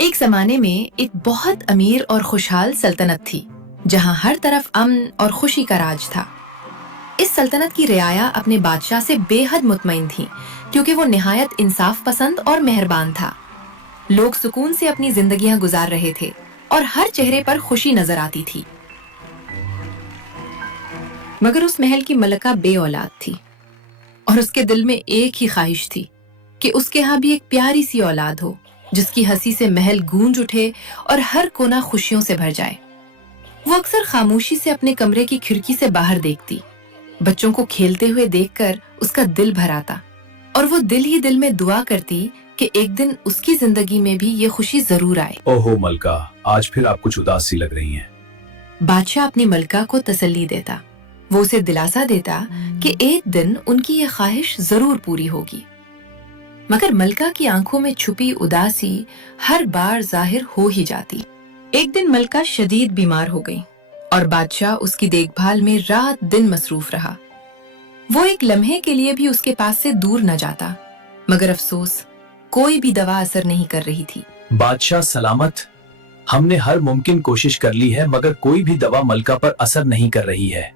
एक जमाने में एक बहुत अमीर और खुशहाल सल्तनत थी जहां हर तरफ अमन और खुशी का राज था। इस सल्तनत की रियाया अपने बादशाह से बेहद मुतमईन थी क्योंकि वो निहायत इंसाफ पसंद और मेहरबान था। लोग सुकून से अपनी जिंदगियां गुजार रहे थे और हर चेहरे पर खुशी नजर आती थी। मगर उस महल की मलका बे औलाद थी और उसके दिल में एक ही ख्वाहिश थी कि उसके यहाँ भी एक प्यारी सी औलाद हो जिसकी हंसी से महल गूंज उठे और हर कोना खुशियों से भर जाए। वो अक्सर खामोशी से अपने कमरे की खिड़की से बाहर देखती। बच्चों को खेलते हुए देखकर उसका दिल भर आता और वो दिल ही दिल में दुआ करती कि एक दिन उसकी जिंदगी में भी ये खुशी जरूर आए। ओहो मलका, आज फिर आप कुछ उदास सी लग रही हैं। बादशाह अपनी मलका को तसल्ली देता। वो उसे दिलासा देता कि एक दिन उनकी ये ख्वाहिश जरूर पूरी होगी। मगर मलका की आंखों में छुपी उदासी हर बार जाहिर हो ही जाती। एक दिन मलका शदीद बीमार हो गई और बादशाह उसकी देखभाल में रात दिन मसरूफ रहा। वो एक लम्हे के लिए भी उसके पास से दूर न जाता, मगर अफसोस कोई भी दवा असर नहीं कर रही थी। बादशाह सलामत, हमने हर मुमकिन कोशिश कर ली है मगर कोई भी दवा मलका पर असर नहीं कर रही है।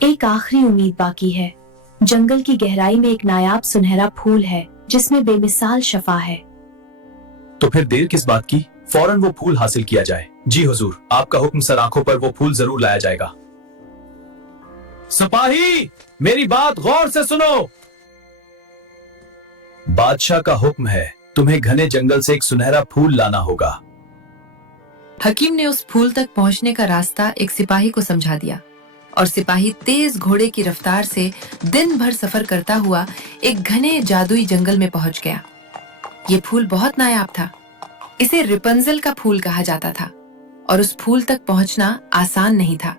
एक आखिरी उम्मीद बाकी है। जंगल की गहराई में एक नायाब सुनहरा फूल है जिसमें बेमिसाल शफा है। तो फिर देर किस बात की, फौरन वो फूल हासिल किया जाए। जी हुजूर, आपका हुक्म सर, आंखों पर वो फूल जरूर लाया जाएगा। सिपाही, मेरी बात गौर से सुनो। बादशाह का हुक्म है, तुम्हें घने जंगल से एक सुनहरा फूल लाना होगा। हकीम ने उस फूल तक पहुंचने का रास्ता एक सिपाही को समझा दिया और सिपाही तेज घोड़े की रफ्तार से दिन भर सफर करता हुआ एक घने जादुई जंगल में पहुंच गया। ये फूल बहुत नायाब था। इसे रिपंजल का फूल कहा जाता था और उस फूल तक पहुंचना आसान नहीं था।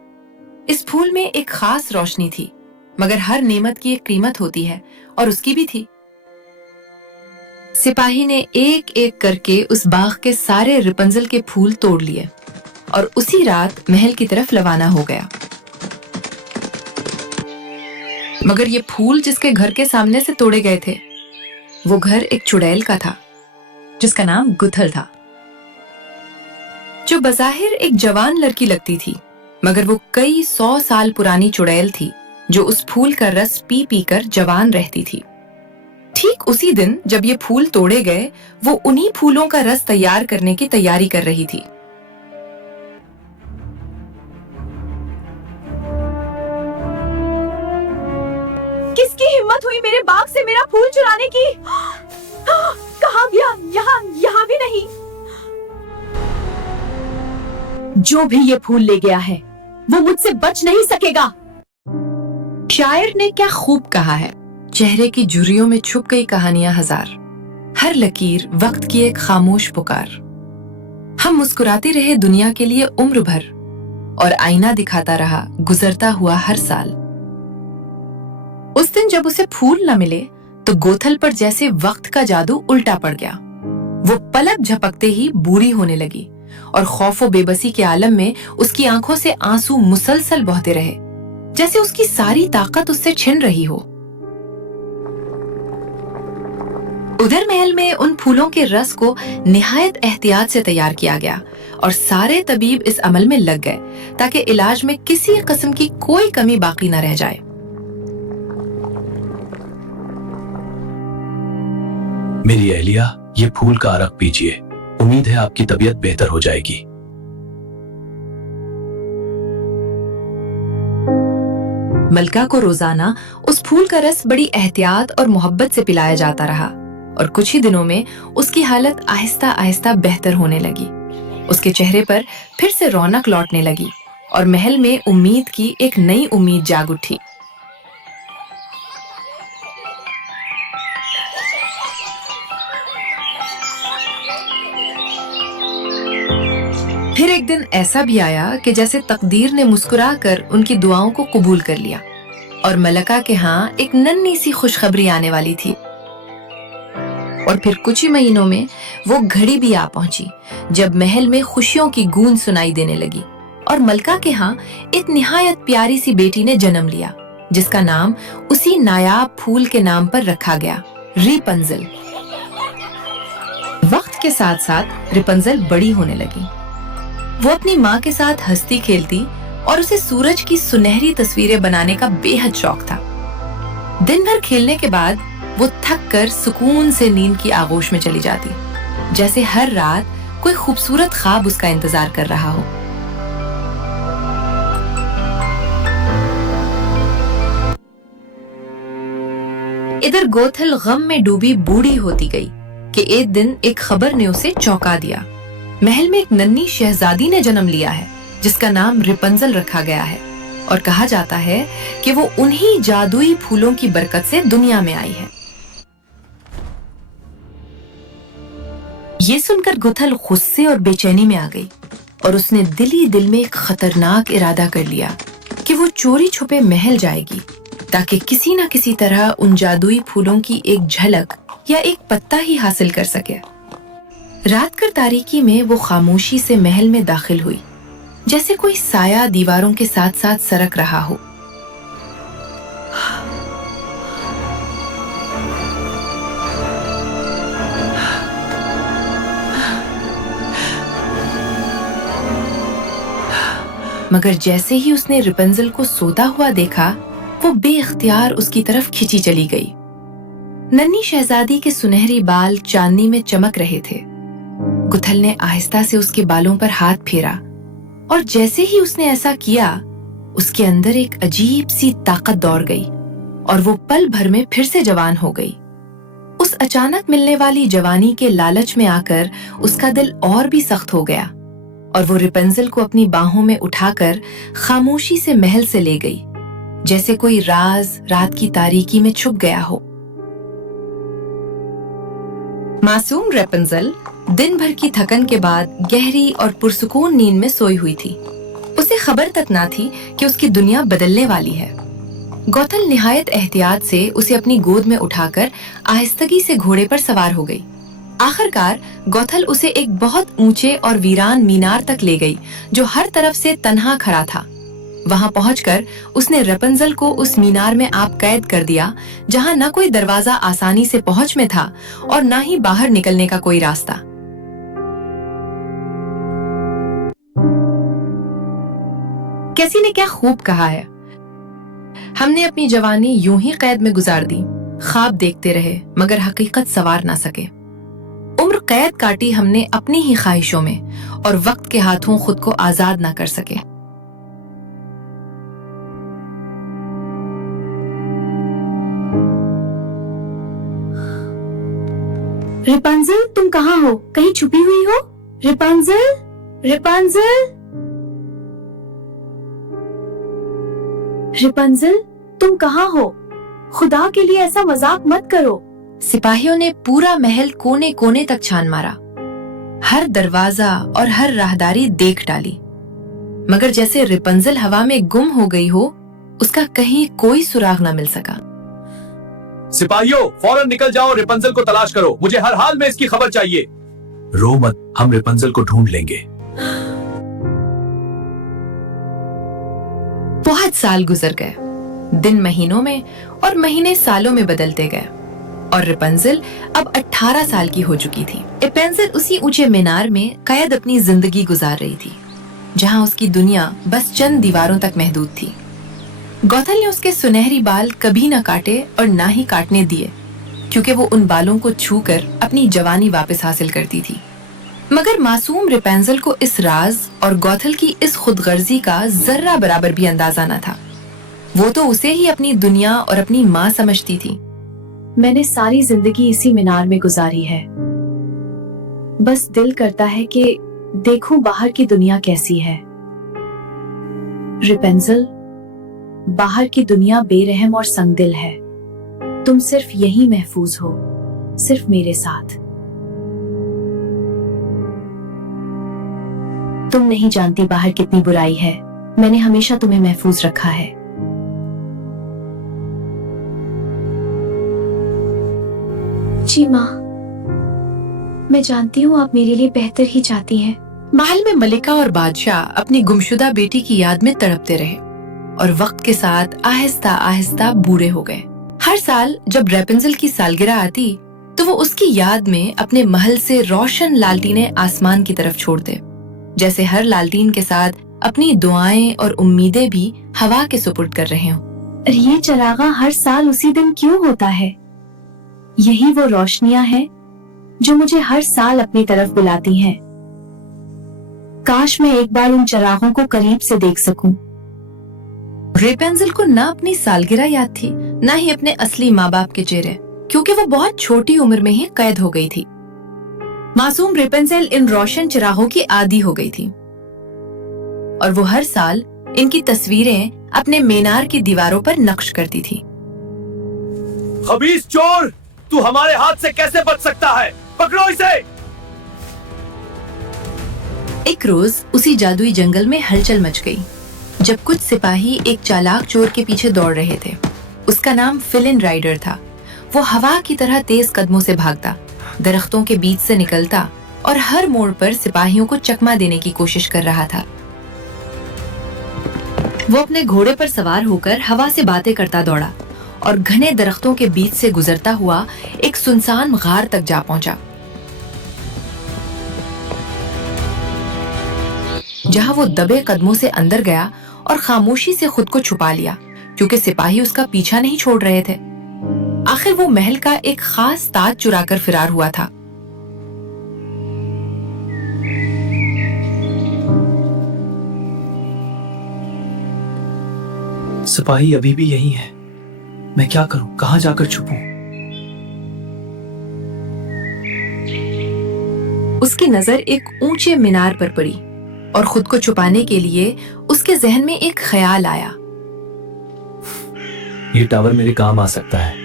इस फूल में एक खास रोशनी थी, मगर हर नेमत की एक कीमत होती है और उसकी भी थी। सिपाही ने एक एक करके उस बाग के सारे रिपंजल के फूल तोड़ लिए और उसी रात महल की तरफ रवाना हो गया। मगर ये फूल जिसके घर के सामने से तोड़े गए थे, वो घर एक चुड़ैल का था जिसका नाम गुथल था, जो बज़ाहिर एक जवान लड़की लगती थी, मगर वो कई 100 साल पुरानी चुड़ैल थी जो उस फूल का रस पी पी कर जवान रहती थी। ठीक उसी दिन जब ये फूल तोड़े गए, वो उन्हीं फूलों का रस तैयार करने की तैयारी कर रही थी। किसकी हिम्मत हुई मेरे बाग से मेरा फूल चुराने की? कहाँ गया? यहाँ भी नहीं। जो भी ये फूल ले गया है वो मुझसे बच नहीं सकेगा। शायर ने क्या खूब कहा है, चेहरे की झुर्रियों में छुप गई कहानियां हजार, हर लकीर वक्त की एक खामोश पुकार। हम मुस्कुराते रहे दुनिया के लिए उम्र भर और आईना दिखाता रहा गुजरता हुआ हर साल। उस दिन जब उसे फूल न मिले तो गोथल पर जैसे वक्त का जादू उल्टा पड़ गया। वो पलक झपकते ही बूढ़ी होने लगी और खौफ व बेबसी के आलम में उसकी आंखों से आंसू मुसलसल बहते रहे, जैसे उसकी सारी ताकत उससे छिन रही हो। उधर महल में उन फूलों के रस को निहायत एहतियात से तैयार किया गया और सारे तबीब इस अमल में लग गए ताकि इलाज में किसी किस्म की कोई कमी बाकी न रह जाए। मेरी एहलिया, ये फूल का अरक पीजिए, उम्मीद है आपकी तबीयत बेहतर हो जाएगी। मलका को रोजाना उस फूल का रस बड़ी एहतियात और मोहब्बत से पिलाया जाता रहा और कुछ ही दिनों में उसकी हालत आहिस्ता आहिस्ता बेहतर होने लगी। उसके चेहरे पर फिर से रौनक लौटने लगी और महल में उम्मीद की एक नई उम्मीद जाग उठी। फिर एक दिन ऐसा भी आया कि जैसे तकदीर ने मुस्कुराकर उनकी दुआओं को कबूल कर लिया और मलका के यहाँ एक नन्ही सी खुशखबरी आने वाली थी। और फिर कुछ ही महीनों में वो घड़ी भी आ पहुंची जब महल में खुशियों की गूंज सुनाई देने लगी और मलका के यहाँ एक निहायत प्यारी सी बेटी ने जन्म लिया जिसका नाम उसी नायाब फूल के नाम पर रखा गया, रिपंजल। वक्त के साथ साथ रिपंजल बड़ी होने लगी। वो अपनी माँ के साथ हंसती खेलती और उसे सूरज की सुनहरी तस्वीरें बनाने का बेहद शौक था। दिन भर खेलने के बाद वो थक कर सुकून से नींद की आगोश में चली जाती, जैसे हर रात कोई खूबसूरत ख्वाब उसका इंतजार कर रहा हो। इधर गोथल गम में डूबी बूढ़ी होती गई कि एक दिन एक खबर ने उसे चौंका दिया। महल में एक नन्ही शहजादी ने जन्म लिया है जिसका नाम रिपंजल रखा गया है और कहा जाता है कि वो उन्हीं जादुई फूलों की बरकत से दुनिया में आई है। ये सुनकर गुथल गुस्से और बेचैनी में आ गई और उसने दिल ही दिल में एक खतरनाक इरादा कर लिया कि वो चोरी छुपे महल जाएगी ताकि किसी न किसी तरह उन जादुई फूलों की एक झलक या एक पत्ता ही हासिल कर सके। रात कर तारीकी में वो खामोशी से महल में दाखिल हुई, जैसे कोई साया दीवारों के साथ साथ सरक रहा हो। मगर जैसे ही उसने रिपंजल को सोता हुआ देखा, वो बेइख्तियार उसकी तरफ खिंची चली गई। नन्ही शहजादी के सुनहरी बाल चांदनी में चमक रहे थे। गुथल ने आहिस्ता से उसके बालों पर हाथ फेरा और जैसे ही उसने ऐसा किया, उसके अंदर एक अजीब सी ताकत दौड़ गई और वो पल भर में फिर से जवान हो गई। उस अचानक मिलने वाली जवानी के लालच में आकर उसका दिल और भी सख्त हो गया और वो रिपंजल को अपनी बाहों में उठाकर खामोशी से महल से ले गई, जैसे कोई राज रात की तारीकी में छुप गया हो। मासूम रेपंजल दिन भर की थकन के बाद गहरी और पुरसुकून नींद में सोई हुई थी। उसे खबर तक ना थी कि उसकी दुनिया बदलने वाली है। गौथल निहायत एहतियात से उसे अपनी गोद में उठाकर आहिस्तगी से घोड़े पर सवार हो गई। आखिरकार गौथल उसे एक बहुत ऊंचे और वीरान मीनार तक ले गई जो हर तरफ से तन्हा खड़ा था। वहां पहुंचकर उसने रेपंजल को उस मीनार में आप कैद कर दिया, जहां न कोई दरवाजा आसानी से पहुंच में था और न ही बाहर निकलने का कोई रास्ता। कैसी ने क्या खूब कहा है, हमने अपनी जवानी यूं ही कैद में गुजार दी, ख्वाब देखते रहे मगर हकीकत सवार ना सके। उम्र कैद काटी हमने अपनी ही ख्वाहिशों में और वक्त के हाथों खुद को आजाद ना कर सके। रिपंजल, तुम कहाँ हो? कहीं छुपी हुई हो? रिपंजल, रिपंजल, रिपंजल, तुम कहाँ हो? खुदा के लिए ऐसा मजाक मत करो। सिपाहियों ने पूरा महल कोने कोने तक छान मारा, हर दरवाजा और हर राहदारी देख डाली, मगर जैसे रिपंजल हवा में गुम हो गई हो, उसका कहीं कोई सुराग न मिल सका। सिपाहियों, फौरन निकल जाओ, रिपंजल को तलाश करो, मुझे हर हाल में इसकी खबर चाहिए। रो मत, हम रिपंजल को ढूंढ लेंगे। बहुत साल गुजर गए, दिन महीनों में और महीने सालों में बदलते गए और रिपंजल अब 18 साल की हो चुकी थी। रिपंजल उसी ऊंचे मीनार में कैद अपनी जिंदगी गुजार रही थी, जहां उसकी दुनिया बस चंद दीवारों तक महदूद थी। गौथल ने उसके सुनहरी बाल कभी न काटे और ना ही काटने दिए, क्योंकि वो उन बालों को छूकर अपनी जवानी वापस हासिल करती थी। मगर मासूम रिपंजल को इस राज और गौथल की इस खुदगर्जी का जर्रा बराबर भी अंदाजा न था। वो तो उसे ही अपनी दुनिया और अपनी माँ समझती थी। मैंने सारी जिंदगी इसी मीनार में गुजारी है, बस दिल करता है कि देखूं बाहर की दुनिया कैसी है। रिपंजल, बाहर की दुनिया बेरहम और संगदिल है, तुम सिर्फ यहीं महफूज हो, सिर्फ मेरे साथ। तुम नहीं जानती बाहर कितनी बुराई है, मैंने हमेशा तुम्हें महफूज रखा है। जी माँ, मैं जानती हूँ आप मेरे लिए बेहतर ही चाहती हैं। महल में मलिका और बादशाह अपनी गुमशुदा बेटी की याद में तड़पते रहे और वक्त के साथ आहिस्ता आहिस्ता बूढ़े हो गए। हर साल जब रेपंजल की सालगिरह आती तो वो उसकी याद में अपने महल से रोशन लालटीनें आसमान की तरफ छोड़ते, जैसे हर लालटीन के साथ अपनी दुआएं और उम्मीदें भी हवा के सुपुर्द कर रहे हों। ये चरागा हर साल उसी दिन क्यों होता है? यही वो रोशनियां हैं जो मुझे हर साल अपनी तरफ बुलाती हैं। काश मैं एक बार उन चरागों को करीब से देख सकूं। रेपेंजिल को ना अपनी सालगिरह याद थी, ना ही अपने असली माँ बाप के चेहरे, क्योंकि वो बहुत छोटी उम्र में ही कैद हो गई थी। मासूम रेपेंजिल इन रोशन चिरागों की आदी हो गई थी और वो हर साल इनकी तस्वीरें अपने मीनार की दीवारों पर नक्श करती थी। खबीस चोर, तू हमारे हाथ से कैसे बच सकता है? पकड़ो इसे। एक रोज उसी जादुई जंगल में हलचल मच गई जब कुछ सिपाही एक चालाक चोर के पीछे दौड़ रहे थे। उसका नाम फिलिन राइडर था। वो हवा की तरह तेज कदमों से भागता, दरख्तों के बीच से निकलता और हर मोड़ पर सिपाहियों को चकमा देने की कोशिश कर रहा था। वो अपने घोड़े पर सवार होकर हवा से बातें करता दौड़ा और घने दरख्तों के बीच से गुजरता हुआ एक सुनसान गार तक जा पहुंचा, जहां वो दबे कदमों से अंदर गया और खामोशी से खुद को छुपा लिया, क्योंकि सिपाही उसका पीछा नहीं छोड़ रहे थे। आखिर वो महल का एक खास ताज चुराकर फरार हुआ था। सिपाही अभी भी यही है। मैं क्या करूं? कहां जाकर छुपूं? उसकी नजर एक ऊंचे मीनार पर पड़ी और खुद को छुपाने के लिए उसके जहन में एक ख्याल आया। ये टावर मेरे काम आ सकता है।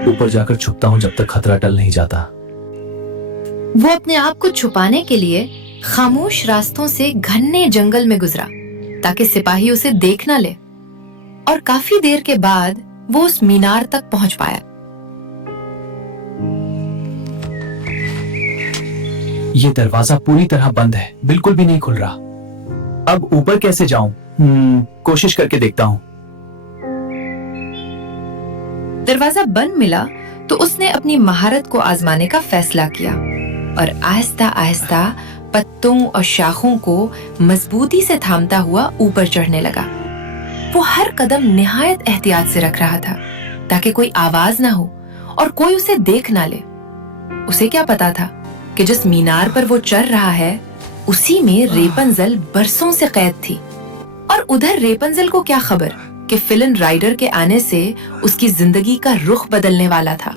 ऊपर जाकर छुपता हूं जब तक खतरा टल नहीं जाता। वो अपने आप को छुपाने के लिए खामोश रास्तों से घने जंगल में गुजरा ताकि सिपाही उसे देख न ले, और काफी देर के बाद वो उस मीनार तक पहुंच पाया। ये दरवाजा पूरी तरह बंद है, बिल्कुल भी नहीं खुल रहा। अब ऊपर कैसे जाऊं? कोशिश करके देखता हूं। दरवाजा बंद मिला तो उसने अपनी महारत को आजमाने का फैसला किया और आहिस्ता आहिस्ता पत्तों और शाखों को मजबूती से थामता हुआ ऊपर चढ़ने लगा। वो हर कदम निहायत एहतियात से रख रहा था ताकि कोई आवाज ना हो और कोई उसे देख ना ले। उसे क्या पता था कि जिस मीनार पर वो चढ़ रहा है उसी में रेपंजल बरसों से कैद थी, और उधर रेपंजल को क्या खबर कि फिलिन राइडर के आने से उसकी जिंदगी का रुख बदलने वाला था।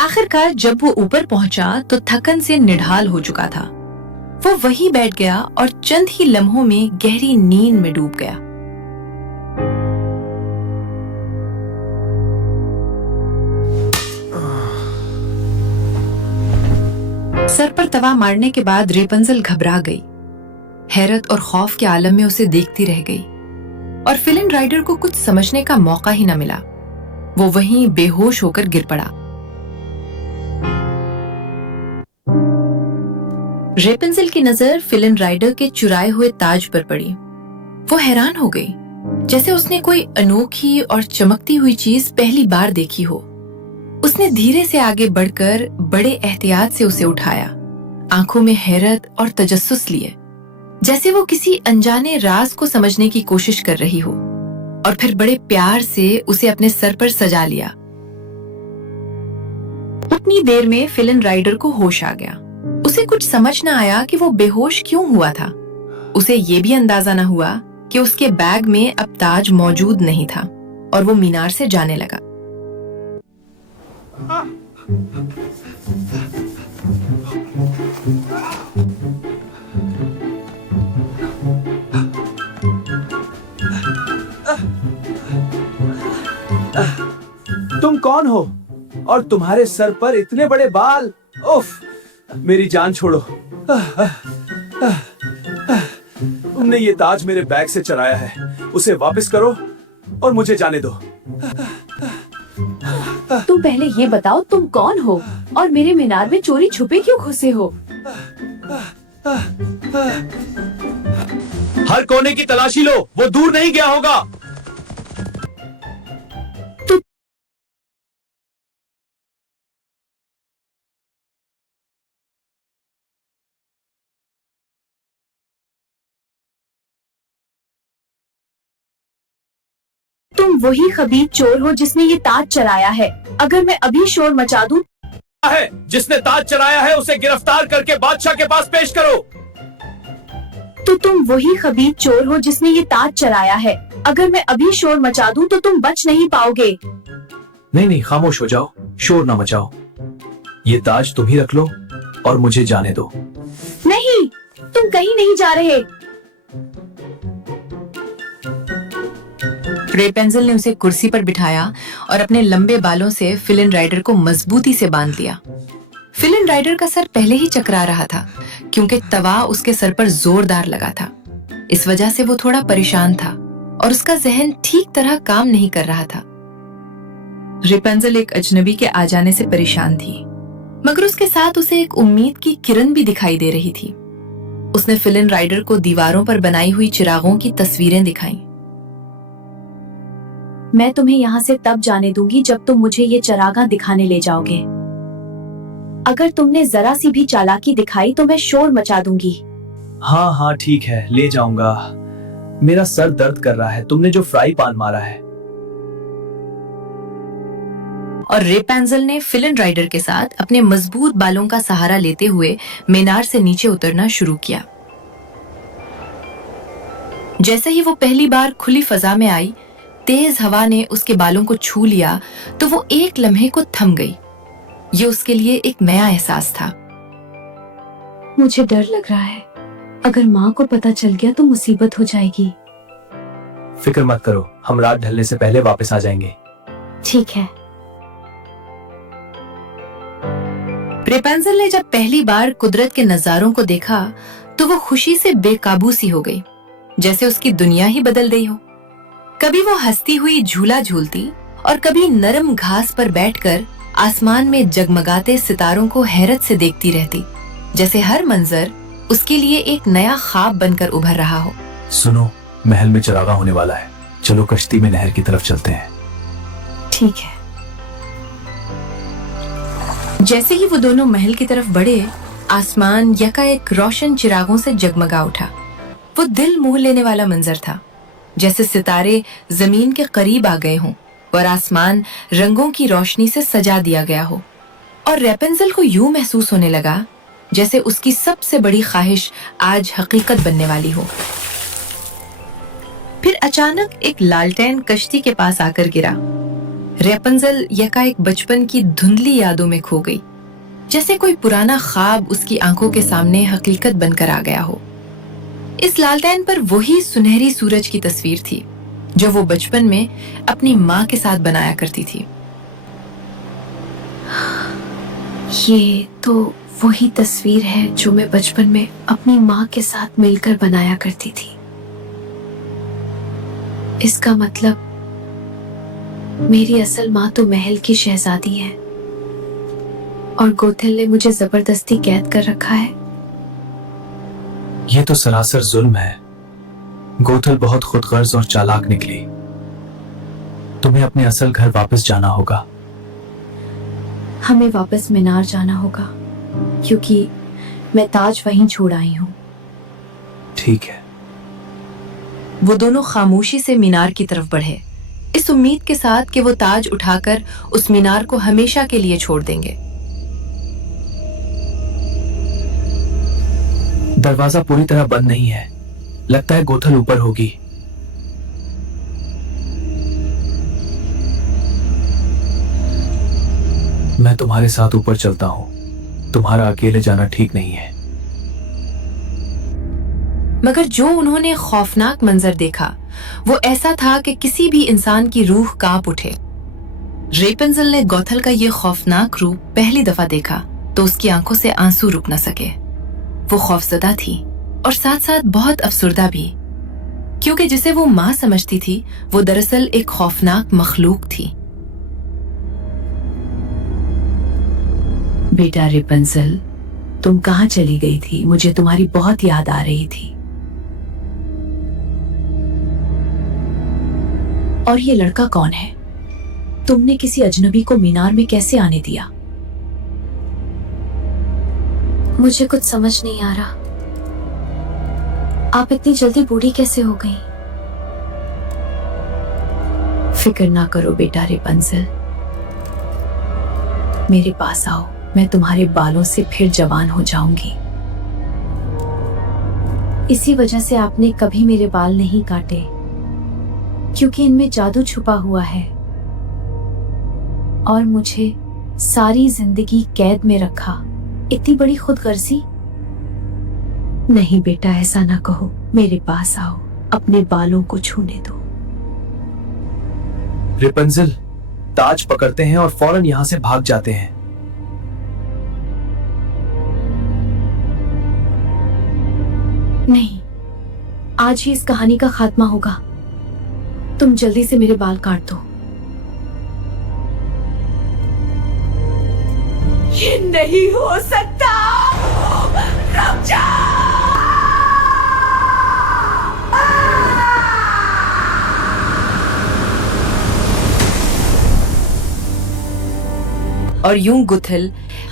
आखिरकार जब वो ऊपर पहुंचा तो थकन से निढाल हो चुका था। वो वहीं बैठ गया और चंद ही लम्हों में गहरी नींद में डूब गया। सर पर तवा मारने के बाद रेपंजल घबरा गई। हैरत और खौफ के आलम में उसे देखती रह गई और फिलिन राइडर को कुछ समझने का मौका ही न मिला। वो वहीं बेहोश होकर गिर पड़ा। रेपंजल की नजर फिलिन राइडर के चुराए हुए ताज पर पड़ी। वो हैरान हो गई, जैसे उसने कोई अनोखी और चमकती हुई चीज पहली बार देखी हो। उसने धीरे से आगे बढ़कर बड़े एहतियात से उसे उठाया, आंखों में हैरत और तजस्सुस लिए, जैसे वो किसी अनजाने राज को समझने की कोशिश कर रही हो, और फिर बड़े प्यार से उसे अपने सर पर सजा लिया। उतनी देर में फिलिन राइडर को होश आ गया। उसे कुछ समझ न आया कि वो बेहोश क्यों हुआ था। उसे ये भी अंदाजा न हुआ कि उसके बैग में अब ताज मौजूद नहीं था, और वो मीनार से जाने लगा। तुम कौन हो और तुम्हारे सर पर इतने बड़े बाल? उफ, मेरी जान छोड़ो। तुमने ये ताज मेरे बैग से चुराया है, उसे वापस करो और मुझे जाने दो। तुम पहले ये बताओ तुम कौन हो और मेरे मीनार में चोरी छुपे क्यों घुसे हो? हर कोने की तलाशी लो, वो दूर नहीं गया होगा। तुम वही खबीर चोर हो जिसने ये ताज चराया है। अगर मैं अभी शोर मचा दूं है जिसने ताज चराया है, उसे गिरफ्तार करके बादशाह के पास पेश करो। तो तुम वही खबीर चोर हो जिसने ये ताज चराया है। अगर मैं अभी शोर मचा दूं तो तुम बच नहीं पाओगे। नहीं नहीं, खामोश हो जाओ, शोर ना मचाओ। ये ताज तुम ही रख लो और मुझे जाने दो। नहीं, तुम कहीं नहीं जा रहे। रेपेंजल ने उसे कुर्सी पर बिठाया और अपने लंबे बालों से फिलिन राइडर को मजबूती से बांध लिया। फिलिन राइडर का सर पहले ही चकरा रहा था क्योंकि तवा उसके सर पर जोरदार लगा था। इस वजह से वो थोड़ा परेशान था और उसका जहन ठीक तरह काम नहीं कर रहा था। रेपेंजल एक अजनबी के आ जाने से परेशान थी, मगर उसके साथ उसे एक उम्मीद की किरण भी दिखाई दे रही थी। उसने फिलिन राइडर को दीवारों पर बनाई हुई चिरागों की तस्वीरें दिखाईं। मैं तुम्हें यहाँ से तब जाने दूंगी जब तुम मुझे ये चरागां दिखाने ले जाओगे। अगर तुमने जरा सी भी चालाकी दिखाई तो मैं शोर मचा दूंगी। हाँ हाँ ठीक है, ले जाऊंगा। मेरा सर दर्द कर रहा है, तुमने जो फ्राई पान मारा है। और रेपेंजल ने फिलिन राइडर के साथ अपने मजबूत बालों का सहारा लेते हुए मीनार से नीचे उतरना शुरू किया। जैसे ही वो पहली बार खुली फजा में आई, तेज हवा ने उसके बालों को छू लिया तो वो एक लम्हे को थम गई। ये उसके लिए एक नया एहसास था। मुझे डर लग रहा है। अगर माँ को पता चल गया तो मुसीबत हो जाएगी। फिक्र मत करो, हम रात ढलने से पहले वापस आ जाएंगे। ठीक है। रेपेंजल ने जब पहली बार कुदरत के नजारों को देखा तो वो खुशी से बेकाबू सी हो गई, जैसे उसकी दुनिया ही बदल गई हो। कभी वो हंसती हुई झूला झूलती और कभी नरम घास पर बैठकर आसमान में जगमगाते सितारों को हैरत से देखती रहती, जैसे हर मंजर उसके लिए एक नया ख्वाब बनकर उभर रहा हो। सुनो, महल में चरागा होने वाला है। चलो कश्ती में नहर की तरफ चलते हैं। ठीक है। जैसे ही वो दोनों महल की तरफ बढ़े, आसमान यकाएक रोशन चिरागों से जगमगा उठा। वो दिल मोह लेने वाला मंजर था, जैसे सितारे जमीन के करीब आ गए हों और आसमान रंगों की रोशनी से सजा दिया गया हो। और रेपेंजल को यूं महसूस होने लगा जैसे उसकी सबसे बड़ी ख्वाहिश आज हकीकत बनने वाली हो। फिर अचानक एक लालटेन कश्ती के पास आकर गिरा। रेपेंजल यकाएक बचपन की धुंधली यादों में खो गई, जैसे कोई पुराना ख्वाब उसकी आंखों के सामने हकीकत बनकर आ गया हो। इस लालटेन पर वही सुनहरी सूरज की तस्वीर थी जो वो बचपन में अपनी माँ के साथ बनाया करती थी। ये तो वही तस्वीर है जो मैं बचपन में अपनी माँ के साथ मिलकर बनाया करती थी। इसका मतलब मेरी असल माँ तो महल की शहजादी है और गोथल ने मुझे जबरदस्ती कैद कर रखा है। ये तो सरासर जुल्म है। गोथल बहुत खुदगर्ज और चालाक निकली। तुम्हें अपने असल घर वापस जाना होगा। हमें वापस मीनार जाना होगा क्योंकि मैं ताज वहीं छोड़ आई हूँ। ठीक है। वो दोनों खामोशी से मीनार की तरफ बढ़े, इस उम्मीद के साथ कि वो ताज उठाकर उस मीनार को हमेशा के लिए छोड़ देंगे। दरवाजा पूरी तरह बंद नहीं है। लगता है गोथल ऊपर होगी। मैं तुम्हारे साथ ऊपर चलता हूं। तुम्हारा अकेले जाना ठीक नहीं है। मगर जो उन्होंने खौफनाक मंजर देखा वो ऐसा था कि किसी भी इंसान की रूह कांप उठे। रेपेंजल ने गोथल का ये खौफनाक रूप पहली दफा देखा तो उसकी आंखों से आंसू रुक न सके। वो खौफजदा थी और साथ साथ बहुत अफसुर्दा भी, क्योंकि जिसे वो माँ समझती थी वो दरअसल एक खौफनाक मखलूक थी। बेटा रेपेंजल, तुम कहाँ चली गई थी? मुझे तुम्हारी बहुत याद आ रही थी। और ये लड़का कौन है? तुमने किसी अजनबी को मीनार में कैसे आने दिया? मुझे कुछ समझ नहीं आ रहा। आप इतनी जल्दी बूढ़ी कैसे हो गई? फिक्र ना करो बेटा रेपंजल, मेरे पास आओ, मैं तुम्हारे बालों से फिर जवान हो जाऊंगी। इसी वजह से आपने कभी मेरे बाल नहीं काटे, क्योंकि इनमें जादू छुपा हुआ है और मुझे सारी जिंदगी कैद में रखा। इतनी बड़ी खुदगर्जी? नहीं बेटा, ऐसा ना कहो, मेरे पास आओ, अपने बालों को छूने दो। रेपंजल ताज पकड़ते हैं और फौरन यहाँ से भाग जाते हैं। नहीं, आज ही इस कहानी का खात्मा होगा। तुम जल्दी से मेरे बाल काट दो। ये नहीं हो सकता, रुक जा। और यूं गुथल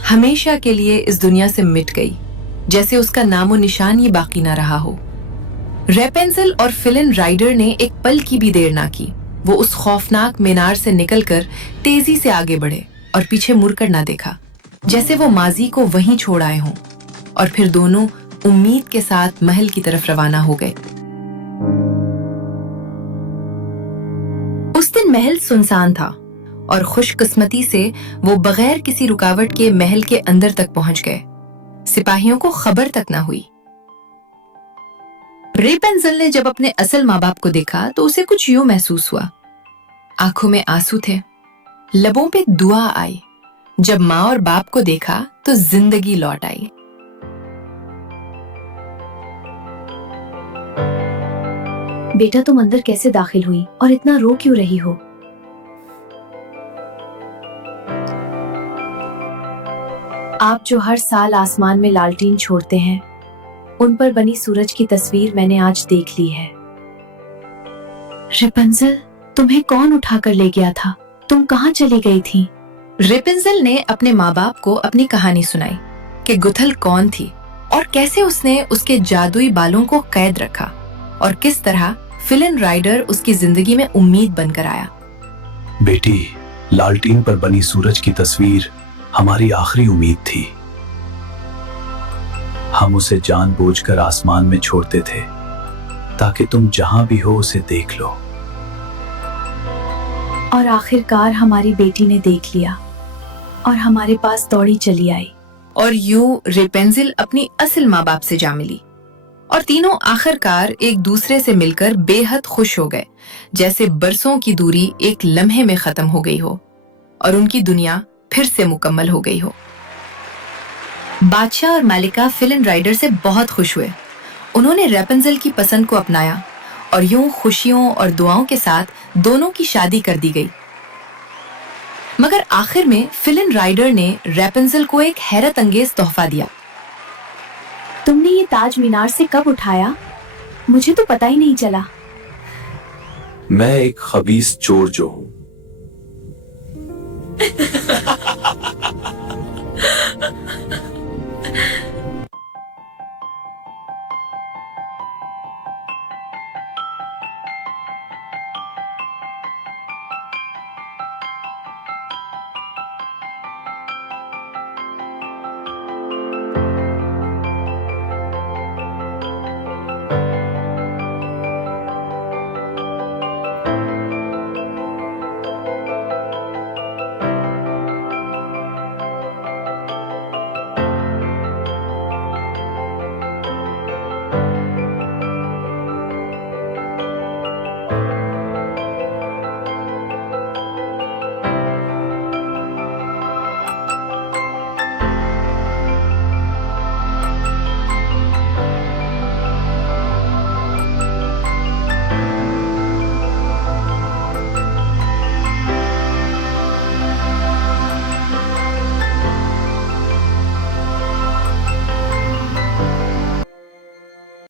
हमेशा के लिए इस दुनिया से मिट गई, जैसे उसका नामो निशान ही बाकी ना रहा हो। रेपेंजल और फिलिन राइडर ने एक पल की भी देर ना की। वो उस खौफनाक मीनार से निकलकर तेजी से आगे बढ़े और पीछे मुड़कर ना देखा, जैसे वो माजी को वहीं छोड़ आए हों। और फिर दोनों उम्मीद के साथ महल की तरफ रवाना हो गए। उस दिन महल सुनसान था और खुशकिस्मती से वो बगैर किसी रुकावट के महल के अंदर तक पहुंच गए। सिपाहियों को खबर तक ना हुई। रेपेंजल ने जब अपने असल माँ बाप को देखा तो उसे कुछ यूं महसूस हुआ। आंखों में आंसू थे, लबों पे दुआ आई। जब माँ और बाप को देखा तो जिंदगी लौट आई। बेटा, तुम अंदर कैसे दाखिल हुई और इतना रो क्यों रही हो? आप जो हर साल आसमान में लालटीन छोड़ते हैं, उन पर बनी सूरज की तस्वीर मैंने आज देख ली है। रेपंजल, तुम्हें कौन उठा कर ले गया था? तुम कहाँ चली गई थी? रेपेंजल ने अपने माँ बाप को अपनी कहानी सुनाई कि गुथल कौन थी और कैसे उसने उसके जादुई बालों को कैद रखा और किस तरह फिलिन राइडर उसकी जिंदगी में उम्मीद बनकर आया। बेटी, लालटीन पर बनी सूरज की तस्वीर हमारी आखिरी उम्मीद थी। हम उसे जानबूझकर आसमान में छोड़ते थे ताकि तुम जहां भी हो उसे देख लो। और आखिरकार हमारी बेटी ने देख लिया और हमारे पास दौड़ी चली आई। और यूं रेपेंजल अपनी असल माँ बाप से जा मिली और तीनों आखिरकार एक दूसरे से मिलकर बेहद खुश हो गए, जैसे बरसों की दूरी एक लम्हे में खत्म हो गई हो और उनकी दुनिया फिर से मुकम्मल हो गई हो। बादशाह और मालिका फिलिन राइडर से बहुत खुश हुए। उन्होंने रेपेंजल की पसंद को अपनाया और यूं खुशियों और दुआओं के साथ दोनों की शादी कर दी गई। मगर आखिर में फिलिन राइडर ने रेपेंजल को एक हैरत अंगेज तोहफा दिया। तुमने ये ताज मीनार से कब उठाया? मुझे तो पता ही नहीं चला। मैं एक खबीस चोर जो हूं।